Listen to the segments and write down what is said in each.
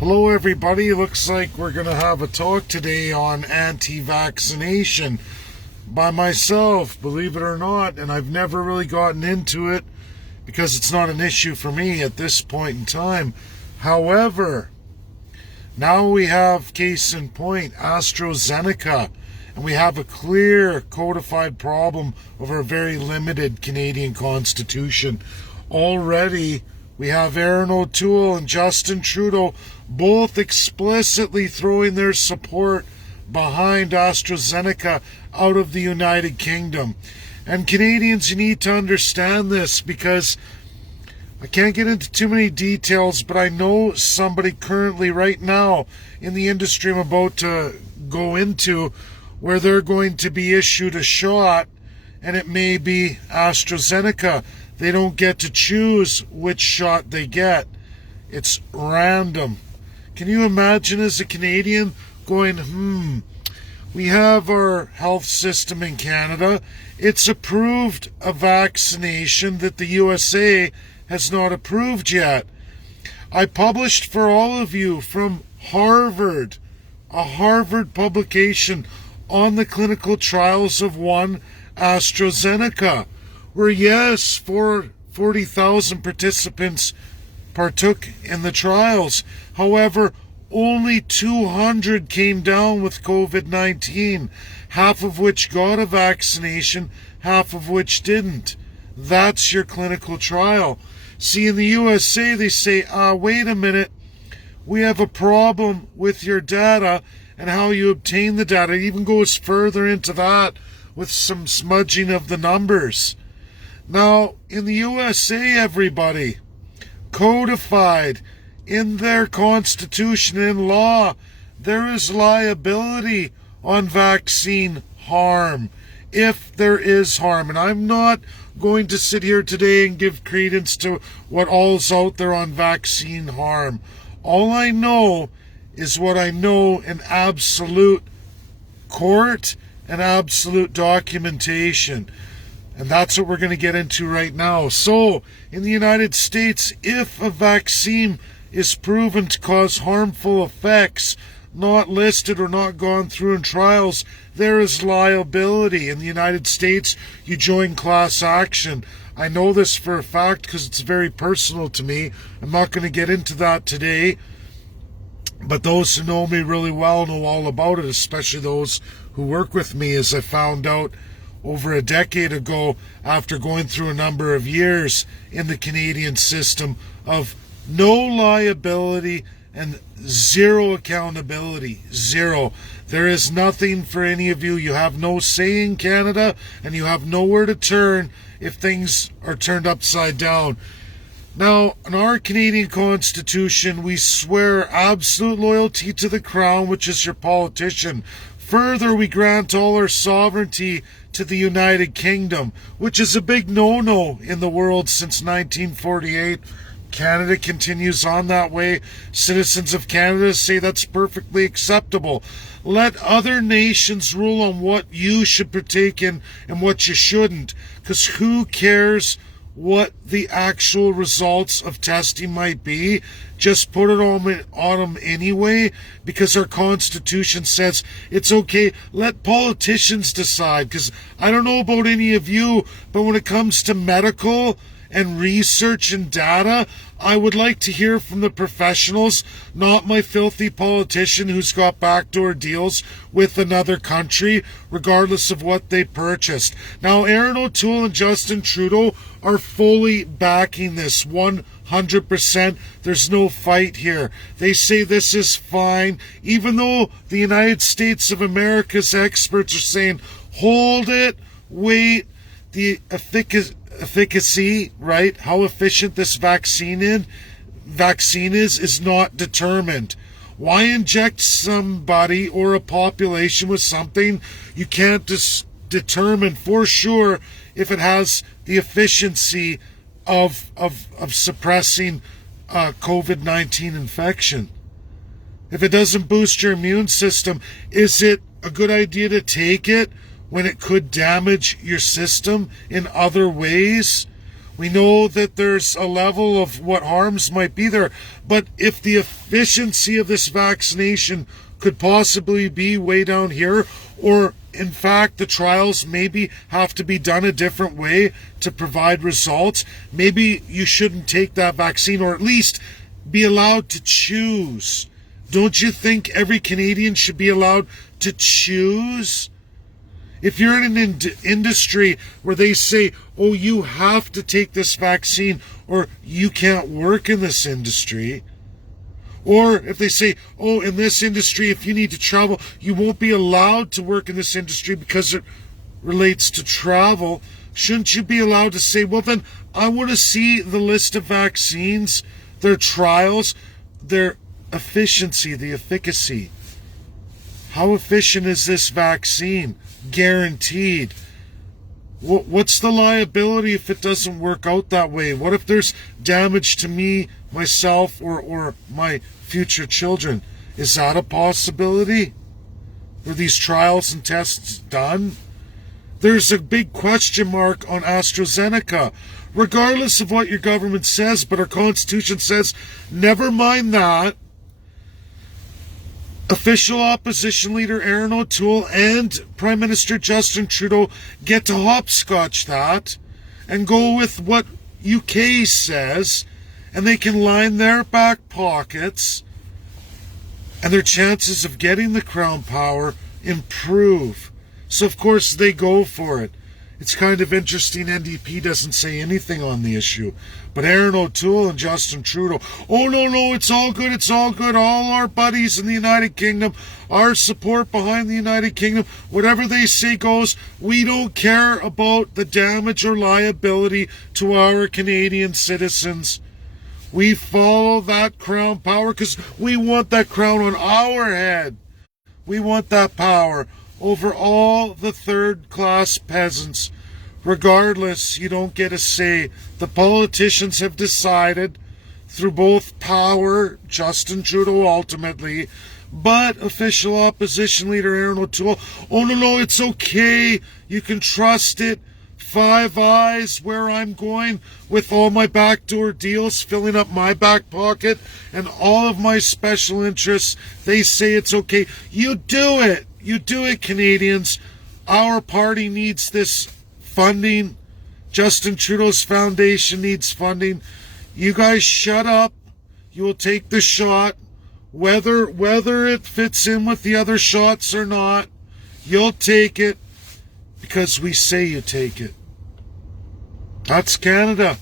Hello everybody, looks like we're going to have a talk today on anti-vaccination by myself, believe it or not, and I've never really gotten into it because it's not an issue for me at this point in time. However, now we have case in point, AstraZeneca, and we have a clear codified problem over a very limited Canadian Constitution. Already, we have Erin O'Toole and Justin Trudeau both explicitly throwing their support behind AstraZeneca out of the United Kingdom. And Canadians, you need to understand this because I can't get into too many details, but I know somebody currently right now in the industry I'm about to go into where they're going to be issued a shot, and it may be AstraZeneca. They don't get to choose which shot they get. It's random. Can you imagine as a Canadian going, we have our health system in Canada. It's approved a vaccination that the USA has not approved yet. I published for all of you from Harvard, a Harvard publication on the clinical trials of one AstraZeneca, where yes, 40,000 participants partook in the trials. However, only 200 came down with COVID-19, half of which got a vaccination, half of which didn't. That's your clinical trial. See, in the USA, they say, wait a minute, we have a problem with your data and how you obtain the data. It even goes further into that with some smudging of the numbers. Now, in the USA, everybody, codified in their constitution and law, there is liability on vaccine harm, if there is harm. And I'm not going to sit here today and give credence to what all's out there on vaccine harm. All I know is what I know in absolute court and absolute documentation. And that's what we're going to get into right now. So, in the United States, if a vaccine is proven to cause harmful effects, not listed or not gone through in trials, there is liability. In the United States, you join class action. I know this for a fact because it's very personal to me. I'm not going to get into that today. But those who know me really well know all about it, especially those who work with me, as I found out over a decade ago after going through a number of years in the Canadian system of no liability and zero accountability. Zero. There is nothing for any of you. You have no say in Canada and you have nowhere to turn if things are turned upside down. Now, in our Canadian Constitution, we swear absolute loyalty to the Crown, which is your politician. Further, we grant all our sovereignty to the United Kingdom, which is a big no-no in the world since 1948. Canada continues on that way. Citizens of Canada say that's perfectly acceptable. Let other nations rule on what you should partake in and what you shouldn't, because who cares what the actual results of testing might be? Just put it on them anyway, because our Constitution says it's okay. Let politicians decide, because I don't know about any of you, but when it comes to medical and research and data, I would like to hear from the professionals, not my filthy politician who's got backdoor deals with another country, regardless of what they purchased. Now, Erin O'Toole and Justin Trudeau are fully backing this 100%. There's no fight here. They say this is fine, even though the United States of America's experts are saying, hold it, wait, the efficacy, right? How efficient this vaccine is not determined. Why inject somebody or a population with something you can't determine for sure if it has the efficiency of suppressing COVID-19 infection? If it doesn't boost your immune system, is it a good idea to take it when it could damage your system in other ways? We know that there's a level of what harms might be there. But if the efficiency of this vaccination could possibly be way down here, or in fact the trials maybe have to be done a different way to provide results, maybe you shouldn't take that vaccine, or at least be allowed to choose. Don't you think every Canadian should be allowed to choose? If you're in an industry where they say, oh, you have to take this vaccine or you can't work in this industry, or if they say, oh, in this industry, if you need to travel, you won't be allowed to work in this industry because it relates to travel, shouldn't you be allowed to say, well, then I want to see the list of vaccines, their trials, their efficiency, the efficacy. How efficient is this vaccine? Guaranteed. What's the liability if it doesn't work out that way? What if there's damage to me, myself, or my future children? Is that a possibility? Were these trials and tests done? There's a big question mark on AstraZeneca. Regardless of what your government says, but our Constitution says, never mind that. Official opposition leader Erin O'Toole and Prime Minister Justin Trudeau get to hopscotch that and go with what UK says, and they can line their back pockets, and their chances of getting the crown power improve. So of course they go for it. It's kind of interesting NDP doesn't say anything on the issue. But Erin O'Toole and Justin Trudeau, oh no, it's all good, it's all good. All our buddies in the United Kingdom, our support behind the United Kingdom, whatever they say goes. We don't care about the damage or liability to our Canadian citizens. We follow that crown power because we want that crown on our head. We want that power over all the third-class peasants. Regardless, you don't get a say. The politicians have decided, through both power, Justin Trudeau ultimately, but official opposition leader Erin O'Toole, oh no, it's okay. You can trust it. Five Eyes, where I'm going with all my backdoor deals, filling up my back pocket, and all of my special interests, they say it's okay. You do it. You do it, Canadians. Our party needs this funding. Justin Trudeau's foundation needs funding. You guys shut up. You will take the shot. Whether it fits in with the other shots or not, you'll take it because we say you take it. That's Canada.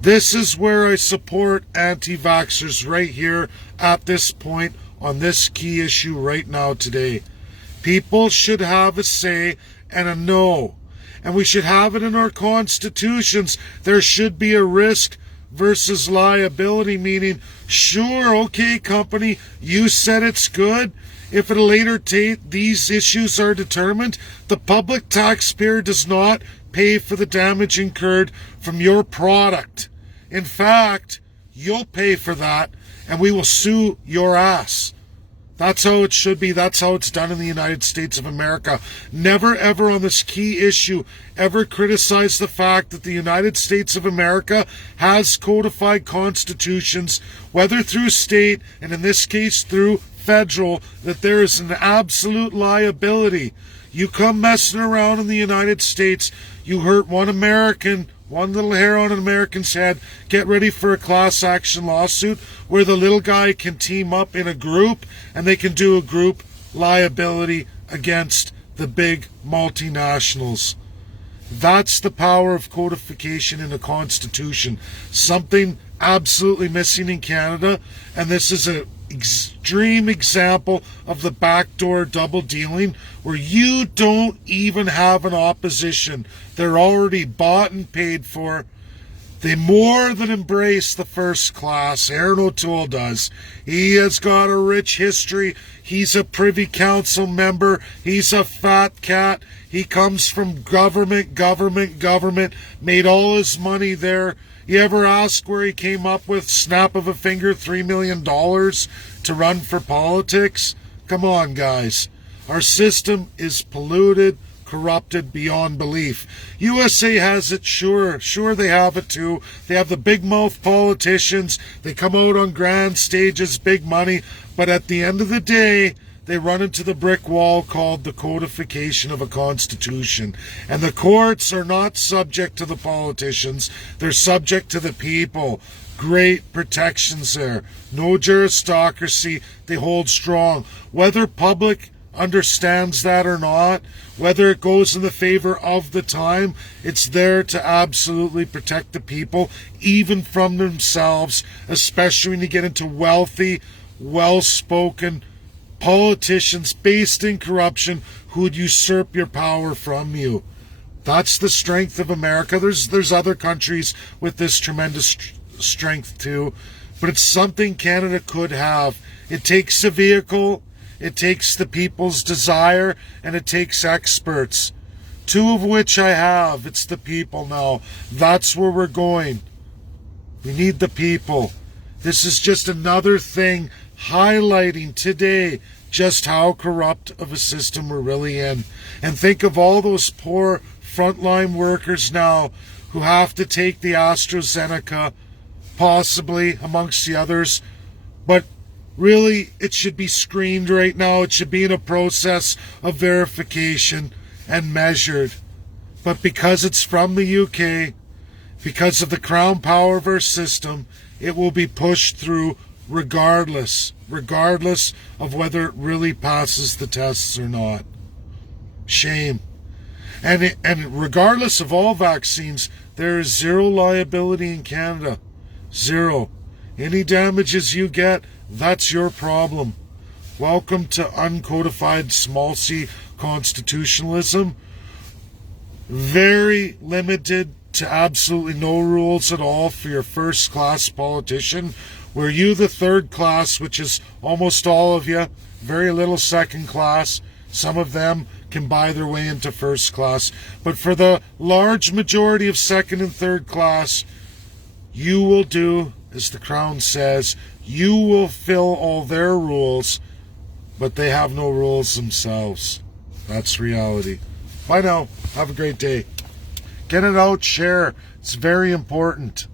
This is where I support anti-vaxxers right here at this point on this key issue right now today. People should have a say and a no. And we should have it in our constitutions. There should be a risk versus liability, meaning, sure, okay, company, you said it's good. If at a later date these issues are determined, the public taxpayer does not pay for the damage incurred from your product. In fact, you'll pay for that, and we will sue your ass. That's how it should be. That's how it's done in the United States of America. Never, ever on this key issue, ever criticize the fact that the United States of America has codified constitutions, whether through state, and in this case through federal, that there is an absolute liability. You come messing around in the United States, you hurt one American, one little hair on an American's head, get ready for a class action lawsuit where the little guy can team up in a group and they can do a group liability against the big multinationals. That's the power of codification in the Constitution. Something absolutely missing in Canada, and this is an extreme example of the backdoor double dealing where you don't even have an opposition. They're already bought and paid for. They more than embrace the first class. Erin O'Toole does. He has got a rich history. He's a Privy Council member. He's a fat cat. He comes from government, made all his money there. You ever ask where he came up with, snap of a finger, $3 million to run for politics? Come on, guys. Our system is polluted, corrupted beyond belief. USA has it, sure they have it too. They have the big mouth politicians. They come out on grand stages, big money, but at the end of the day, they run into the brick wall called the codification of a constitution. And the courts are not subject to the politicians. They're subject to the people. Great protections there. No juristocracy. They hold strong. Whether public understands that or not, whether it goes in the favor of the time, it's there to absolutely protect the people, even from themselves, especially when you get into wealthy, well-spoken politicians based in corruption who would usurp your power from you. That's the strength of America. There's other countries with this tremendous strength too, but it's something Canada could have. It takes a vehicle, it takes the people's desire, and it takes experts. Two of which I have. It's the people now. That's where we're going. We need the people. This is just another thing highlighting today just how corrupt of a system we're really in. And think of all those poor frontline workers now who have to take the AstraZeneca, possibly amongst the others. But really, it should be screened right now. It should be in a process of verification and measured. But because it's from the UK, because of the crown power of our system, it will be pushed through regardless of whether it really passes the tests or not. Shame. And regardless of all vaccines, there is zero liability in Canada. Zero. Any damages you get, that's your problem. Welcome to uncodified small c constitutionalism. Very limited to absolutely no rules at all for your first class politician. Were you the third class, which is almost all of you, very little second class. Some of them can buy their way into first class. But for the large majority of second and third class, you will do, as the Crown says, you will fill all their rules, but they have no rules themselves. That's reality. Bye now. Have a great day. Get it out, share. It's very important.